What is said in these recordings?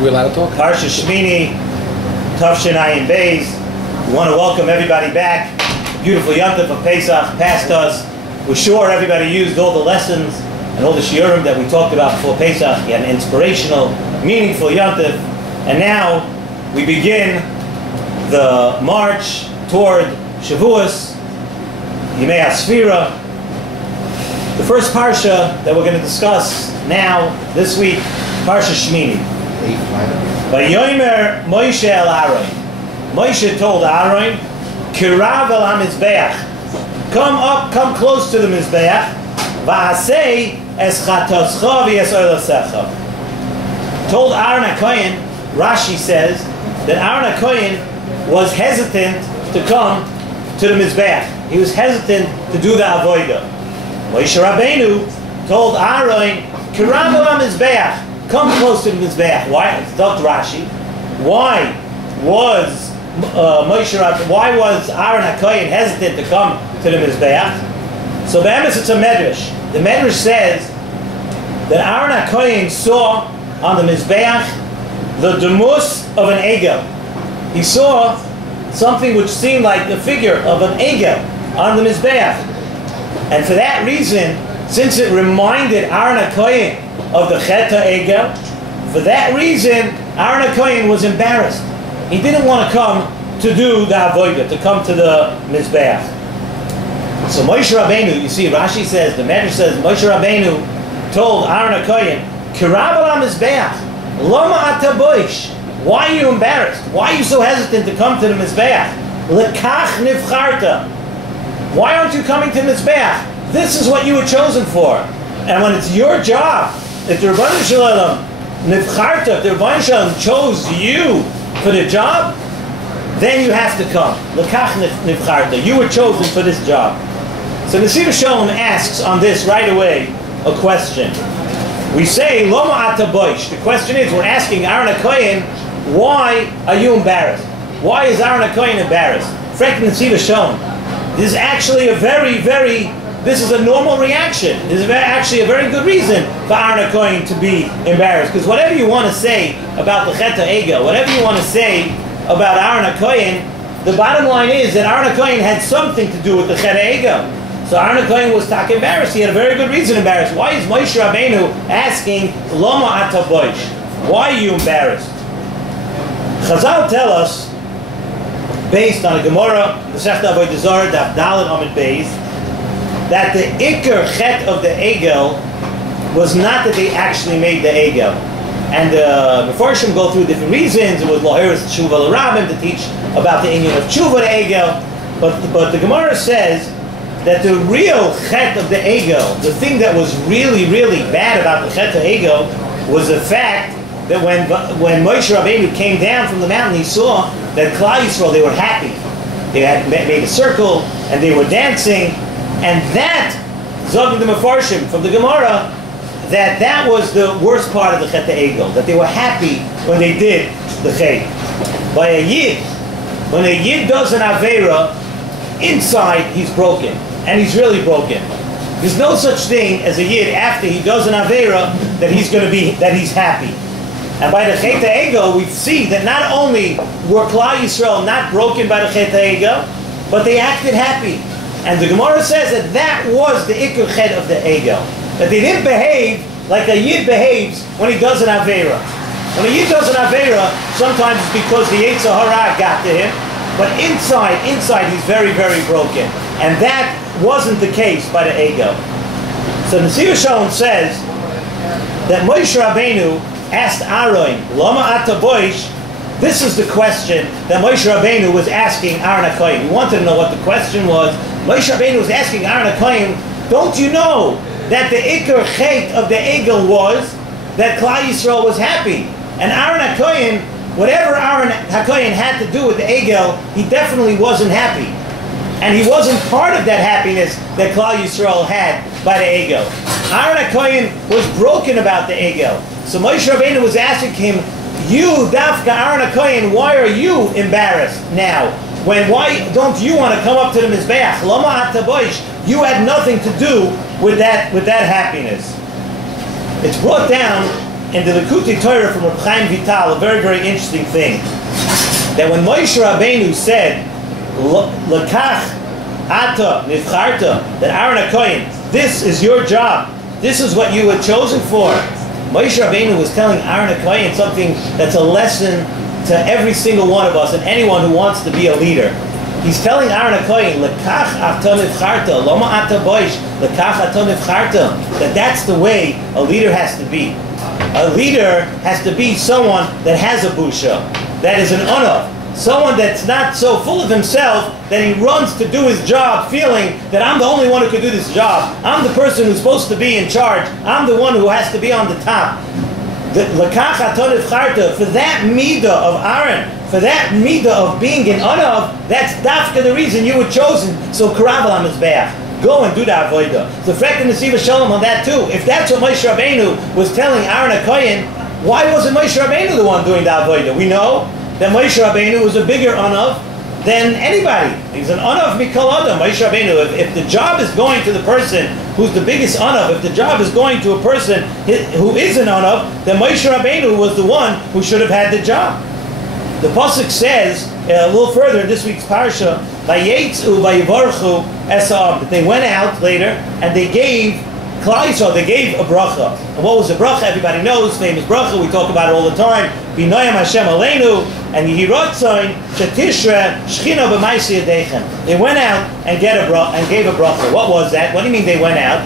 We're allowed to talk? Parshas Shmini, Tavshinayim Beis. We want to welcome everybody back. Beautiful Yontif of Pesach passed us. We're sure everybody used all the lessons and all the shiurim that we talked about before Pesach. You had an inspirational, meaningful Yontif. And now we begin the march toward Shavuos, Yimei HaSfira. The first parsha that we're going to discuss now, this week, Parshas Shmini. Vayomer Moshe el Aaron. Moshe told Aaron, Kirav el HaMizbeach. Come up, come close to the Mizbeach. Va'asei es chatoscha v'es oilasecha. Told Aaron HaKohen, Rashi says, that Aaron HaKohen was hesitant to come to the Mizbeach. He was hesitant to do the avodah. Moshe Rabbeinu told Aaron, Kirav el HaMizbeach. Come close to the Mizbeach. Why? Dr. Rashi. Why was Why was Aaron HaKohen hesitant to come to the Mizbeach? So be'emes it's a medrash. The medrash says that Aaron HaKohen saw on the Mizbeach the demus of an egel. He saw something which seemed like the figure of an egel on the Mizbeach. And for that reason, since it reminded Aaron HaKohen of the Chet HaEgel, for that reason, Aaron HaKohen was embarrassed. He didn't want to come to do the avodah, to come to the Mizbeach. So Moshe Rabbeinu, you see, Rashi says, the Medrash says, Moshe Rabbeinu told Aaron HaKohen, Kirav el HaMizbeach, Lama ata boish. Why are you embarrassed? Why are you so hesitant to come to the Mizbeach? Lekach nivcharta. Why aren't you coming to the Mizbeach? This is what you were chosen for. And when it's your job, if the Rebbeinu Shalom nivcharta, if the Rebbeinu Shalom chose you for the job, then you have to come. Lekach nivcharta. You were chosen for this job. So Nesivas Shalom asks on this right away a question. We say, Loma ata boish. The question is, we're asking Aaron HaKohen, why are you embarrassed? Why is Aaron HaKohen embarrassed? Frankly, Nesivas Shalom, this is actually this is a normal reaction. This is actually a very good reason for Aaron HaKohen to be embarrassed. Because whatever you want to say about the Chet HaEgel, whatever you want to say about Aaron HaKohen, the bottom line is that Aaron HaKohen had something to do with the Chet HaEgel. So Aaron HaKohen was embarrassed. He had a very good reason embarrassed. Why is Moshe Rabbeinu asking, Loma ata boish? Why are you embarrassed? Chazal tell us, based on a Gemara, the Sechta Avodah Zarah, Daf Daled Amud Beis, that the Iker Chet of the Egel was not that they actually made the Egel. And the Mefarshim go through different reasons. It was Lahiris Tshuva L'Rabim to teach about the Inyan of Tshuva the Egel. But the Gemara says that the real Chet of the Egel, the thing that was really, really bad about the Chet of Egel, was the fact that when Moshe Rabbeinu came down from the mountain, he saw that Klal Yisrael, they were happy. They had made a circle, and they were dancing, and that, Zog the Mefarshim from the Gemara, that was the worst part of the Chet HaEgel, that they were happy when they did the Chet. By a Yid, when a Yid does an Aveira, inside he's broken, and he's really broken. There's no such thing as a Yid after he does an Aveira that he's happy. And by the Chet HaEgel, we see that not only were Klal Yisrael not broken by the Chet HaEgel, but they acted happy. And the Gemara says that was the Iker Chet of the Egel. That they didn't behave like a Yid behaves when he does an Aveira. When a Yid does an Aveira, sometimes it's because the Yetzer Hara got to him, but inside he's very, very broken. And that wasn't the case by the Egel. So Nesivas Shalom says that Moshe Rabbeinu asked Aaron, Lama ata boish. This is the question that Moshe Rabbeinu was asking Aaron HaKohen. He wanted to know what the question was. Moshe Rabbeinu was asking Aaron HaKohen, don't you know that the Iker Chet of the Egel was that Klal Yisrael was happy? And Aaron HaKohen, whatever Aaron HaKohen had to do with the Egel, he definitely wasn't happy. And he wasn't part of that happiness that Klal Yisrael had by the Egel. Aaron HaKohen was broken about the Egel. So Moshe Rabbeinu was asking him, you, Dafka Aaron HaKohen, why are you embarrassed now? Why don't you want to come up to the Mizbeach? Lama ata boish. You had nothing to do with that happiness. It's brought down in the Likutei Torah from Reb Chaim Vital a very, very interesting thing. That when Moshe Rabbeinu said, Lekach ata nivcharta, that Aaron HaKohen, this is your job, this is what you were chosen for. Moshe Rabbeinu was telling Aaron HaKohen something that's a lesson to every single one of us and anyone who wants to be a leader. He's telling Aaron HaKohen, Lekach ata nivcharta, loma ata boish, Lekach ata nivcharta, that that's the way a leader has to be. A leader has to be someone that has a busha, that is an unav, someone that's not so full of himself that he runs to do his job feeling that I'm the only one who can do this job. I'm the person who's supposed to be in charge. I'm the one who has to be on the top. Lekach ata nivcharta, for that midah of Aaron, for that midah of being an unav, that's dafka the reason you were chosen. So karav al hamizbeach, go and do the avodah. So fact in Nesivas Shalom on that too. If that's what Moshe Rabbeinu was telling Aaron HaKohen, why wasn't Moshe Rabbeinu the one doing the avodah? We know that Moshe Rabbeinu was a bigger unav than anybody. He's an unav mikol adam. Moshe Rabbeinu, if the job is going to the person who's the biggest unav, if the job is going to a person who is an unav, then Moshe Rabbeinu was the one who should have had the job. The pasuk says a little further in this week's parsha, Vayetzu vayivarchu esam, that they went out later and they gave Klal Yisrael, they gave a bracha. And what was the bracha? Everybody knows, famous bracha, we talk about it all the time. B'noyam Hashem aleinu, and Yehiratzon Shetishra Shechina b'maisi yadechem. They went out and gave a bracha. What was that? What do you mean they went out?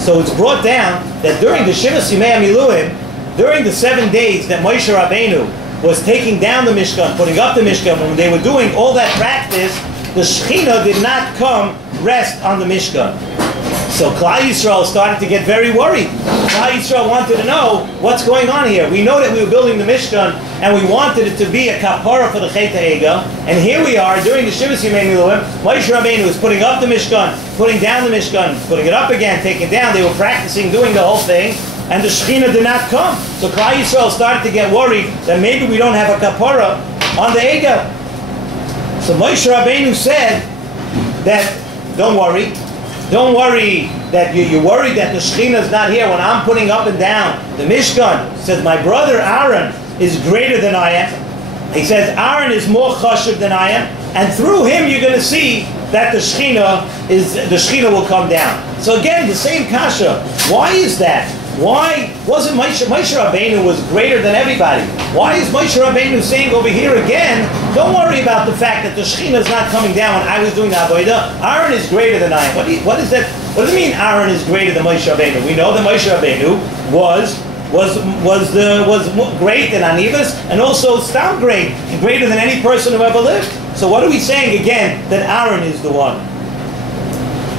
So it's brought down that during the Shiva Simei Miluim, during the 7 days that Moshe Rabbeinu was taking down the Mishkan, putting up the Mishkan, when they were doing all that practice, the Shechina did not come rest on the Mishkan. So Klal Yisrael started to get very worried. Klal Yisrael wanted to know what's going on here. We know that we were building the Mishkan and we wanted it to be a kapara for the Chet HaEgel. And here we are during the Shiva Simei Miluim. Moshe Rabbeinu was putting up the Mishkan, putting down the Mishkan, putting it up again, taking it down. They were practicing doing the whole thing. And the Shechina did not come. So Klal Yisrael started to get worried that maybe we don't have a kapara on the Egel. So Moshe Rabbeinu said that, don't worry that you're worried that the Shechina is not here when I'm putting up and down the Mishkan. He says, my brother Aaron is greater than I am. He says, Aaron is more chashuv than I am. And through him you're going to see that the Shechina will come down. So again, the same kasha. Why is that? Why wasn't Moshe Rabbeinu was greater than everybody? Why is Moshe Rabbeinu saying over here again, don't worry about the fact that the Shechina is not coming down when I was doing the Avodah. Aaron is greater than I am. What is that? What does it mean Aaron is greater than Moshe Rabbeinu? We know that Moshe Rabbeinu was great in Anivas and also stam greater than any person who ever lived. So what are we saying again that Aaron is the one?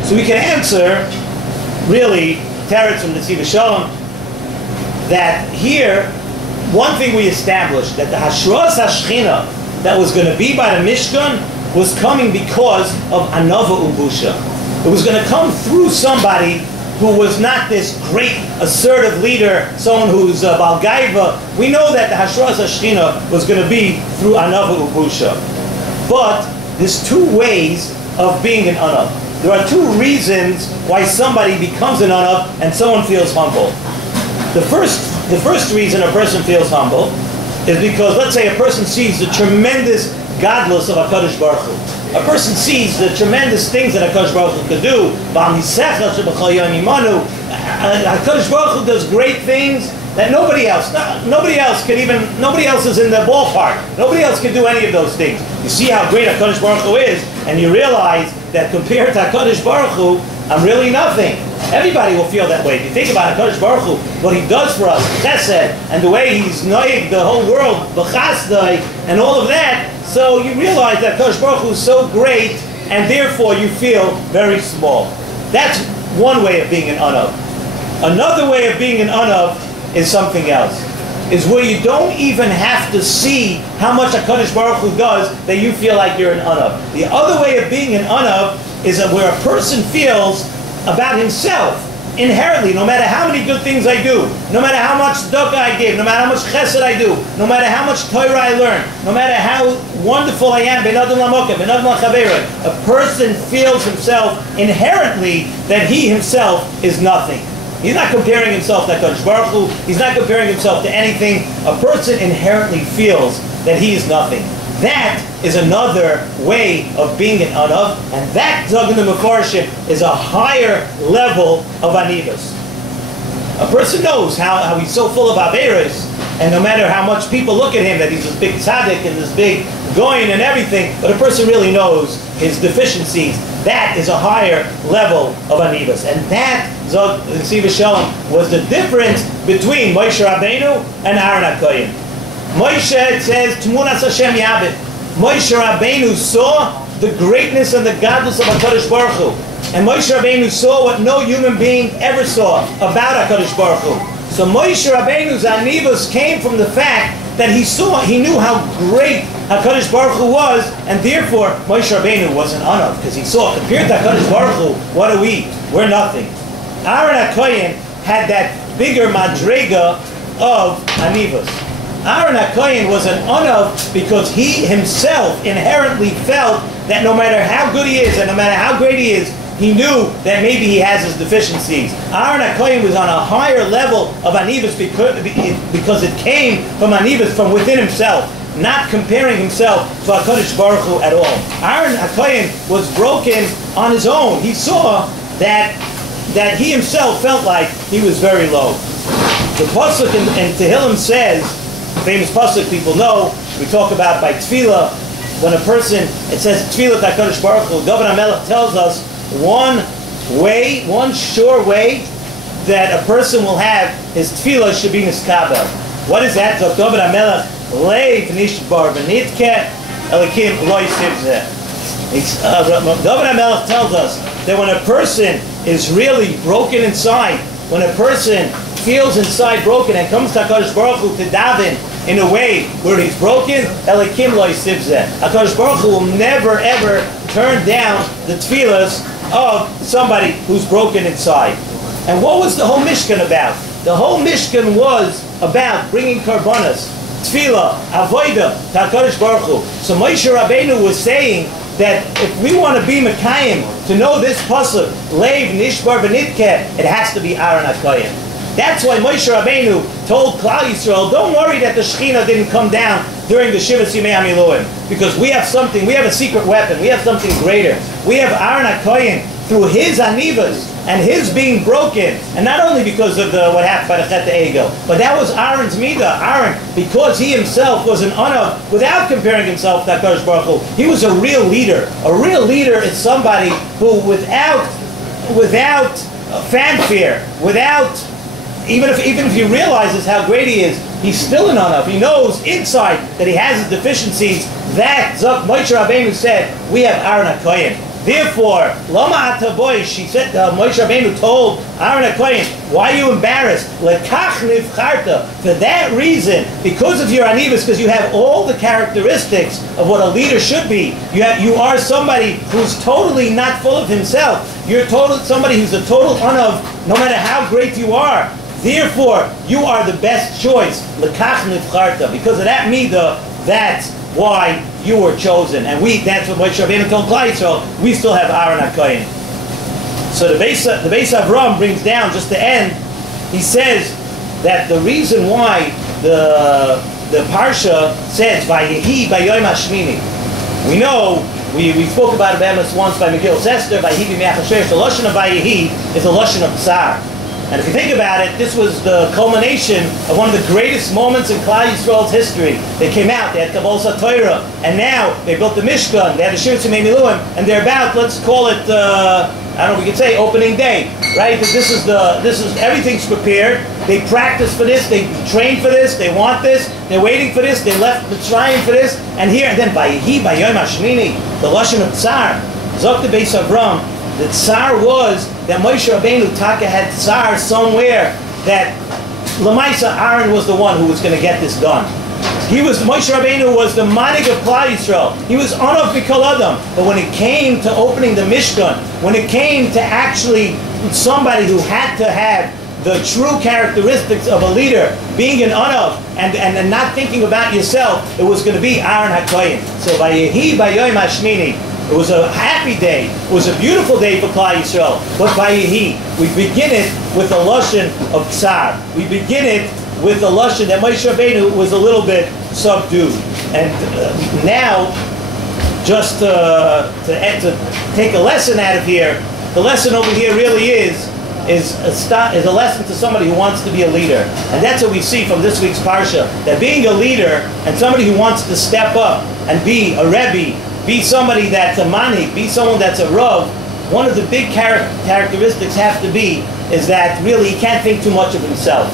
So we can answer really Teretz from Nesivas Shalom, that here, one thing we established, that the Hashras HaShechina that was going to be by the Mishkan was coming because of Anava Ubusha. It was going to come through somebody who was not this great assertive leader, someone who's Balgaiva. We know that the Hashras HaShechina was going to be through Anava Ubusha. But there's two ways of being an Anav. There are two reasons why somebody becomes an unav and someone feels humble. The first reason a person feels humble is because, let's say, a person sees the tremendous godless of HaKadosh Baruch Hu. A person sees the tremendous things that HaKadosh Baruch Hu could do. HaKadosh Baruch Hu does great things that nobody else is in the ballpark. Nobody else can do any of those things. You see how great HaKadosh Baruch Hu is, and you realize that compared to HaKadosh Baruch Hu, I'm really nothing. Everybody will feel that way. If you think about HaKadosh Baruch Hu, what he does for us, chesed, and the way he's noig the whole world, b'chasdai, and all of that, so you realize that HaKadosh Baruch Hu is so great, and therefore you feel very small. That's one way of being an unav. Another way of being an unav is something else. Is where you don't even have to see how much HaKadosh Baruch Hu does that you feel like you're an unav. The other way of being an unav is where a person feels about himself inherently, no matter how many good things I do, no matter how much tzedakah I give, no matter how much chesed I do, no matter how much Torah I learn, no matter how wonderful I am, ben adam lamokim, ben adam lachavera, a person feels himself inherently that he himself is nothing. He's not comparing himself to HaKadosh Baruch Hu. He's not comparing himself to anything. A person inherently feels that he is nothing. That is another way of being an Anav, and that, Zog in the Mefarshim, is a higher level of Anivas. A person knows how he's so full of Averos, and no matter how much people look at him, that he's this big tzaddik and this big goyin and everything, but a person really knows his deficiencies. That is a higher level of Anivas. And that, Zog Nesivas Shalom, was the difference between Moshe Rabbeinu and Aaron HaKohen. Moshe, it says, Tmunas Hashem Yabit. Moshe Rabbeinu saw the greatness and the godless of HaKadosh Baruch Hu. And Moshe Rabbeinu saw what no human being ever saw about HaKadosh Baruch Hu. So Moshe Rabbeinu's Anivas came from the fact that he knew how great HaKadosh Baruch Hu was, and therefore Moshe Rabbeinu wasn't Anav, because he saw, compared to HaKadosh Baruch Hu, what are we? We're nothing. Aaron HaKohen had that bigger madrega of Anivas. Aaron HaKohen was an Anav because he himself inherently felt that no matter how good he is and no matter how great he is, he knew that maybe he has his deficiencies. Aaron HaKohen was on a higher level of Anivas because it came from Anivas from within himself, not comparing himself to HaKadosh Baruch Hu at all. Aaron HaKohen was broken on his own. He saw that he himself felt like he was very low. The Pasuk in Tehillim says, famous Pasuk people know, we talk about by Tefillah, when a person, it says Tefillah HaKadosh Baruch Hu, David HaMelech tells us one sure way that a person will have his tefillah should be niskabel. What is that? David HaMelech leiv nishbar v'nitke elikim lo yisivzeh. David HaMelech tells us that when a person is really broken inside, when a person feels inside broken and comes to HaKadosh Baruch Hu to daven in a way where he's broken, elikim lo yisivzeh. HaKadosh Baruch Hu will never ever turn down the tefillahs of somebody who's broken inside. And what was the whole Mishkan about? The whole Mishkan was about bringing karbonas, tefillah, avodah, to HaKadosh Baruch Hu. So Moshe Rabbeinu was saying that if we want to be Mekayim, to know this pasuk, leiv nishbar v'nitke, it has to be Aaron HaKohen. That's why Moshe Rabbeinu told Klal Yisrael, don't worry that the Shekhinah didn't come down during the Shivas Yimei HaMiluim, because we have something, we have a secret weapon, we have something greater. We have Aaron HaKohen through his Anivas and his being broken, and not only because of what happened by the Chet Egel, but that was Aaron's Midah. Aaron, because he himself was an Anav, without comparing himself to HaKadosh Baruch Hu, he was a real leader. A real leader is somebody who without fanfare, even if he realizes how great he is, he's still an Anav. He knows inside that he has his deficiencies. That Moshe Rabbeinu said, we have Aaron HaKohen. Therefore, Lama Ataboy, she said, Moshe Rabbeinu told Aaron HaKohen, why are you embarrassed? Lekach nivcharta. For that reason, because of your Anivas, because you have all the characteristics of what a leader should be. You are somebody who's totally not full of himself. You're somebody who's a total Anav, no matter how great you are. Therefore, you are the best choice. Lekach nivcharta. Because of that midah, that's why you were chosen. And that's what Moshe Rabbeinu told Klal Yisrael. We still have Aaron HaKohen. So the Beis Avram brings down, just to end, he says that the reason why the Parsha says, Vayehi Bayom HaShmini. We know, we spoke about it once by Megillah Esther, Vayehi B'meach HaSheresh. The Lashon of Vayehi is the Lashon of Tsar. And if you think about it, this was the culmination of one of the greatest moments in Klal Yisrael's history. They came out, they had Kabbalah Torah, and now they built the Mishkan, they had the Shivas Yimei Miluim, and they're about, let's call it, I don't know, we could say opening day, right? This is everything's prepared. They practice for this, they train for this, they want this, they're waiting for this, they left Mitzrayim for this, and here, and then Vayehi Bayom HaShmini, the Lashon of Tsar, Zok the Beis Avram. The Tsar was that Moshe Rabbeinu Taka had Tsar somewhere that Lamaisa Aaron was the one who was going to get this done. Moshe Rabbeinu was the Manig of Klal Yisrael. He was Anav Mikol Adam. But when it came to opening the Mishkan, when it came to actually somebody who had to have the true characteristics of a leader, being an Anav and not thinking about yourself, it was going to be Aaron HaKohen. So Vayehi Bayom HaShmini. It was a happy day. It was a beautiful day for Klal Yisrael. But Vayehi, we begin it with the lashon of Tsar. We begin it with the lashon that Moshe Rabbeinu was a little bit subdued. And now, just to take a lesson out of here, the lesson over here really is a lesson to somebody who wants to be a leader. And that's what we see from this week's Parsha, that being a leader and somebody who wants to step up and be a Rebbe, be somebody that's a Manik, be someone that's a Rav, one of the big characteristics has to be is that really he can't think too much of himself.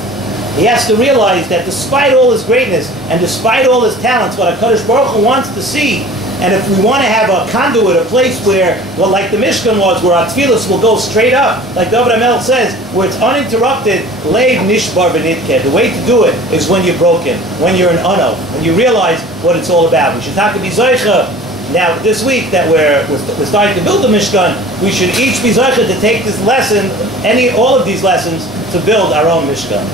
He has to realize that despite all his greatness and despite all his talents, what HaKadosh Baruch Hu wants to see, and if we want to have a conduit, a place where, well, like the Mishkan was, where our tefillos will go straight up, like David HaMelech says, where it's uninterrupted, leiv nishbar v'nidkeh. The way to do it is when you're broken, when you're an ono, when you realize what it's all about. We should talk to be zoicha. Now, this week that we're starting to build the Mishkan, we should each be zoicha to take this lesson, all of these lessons, to build our own Mishkan.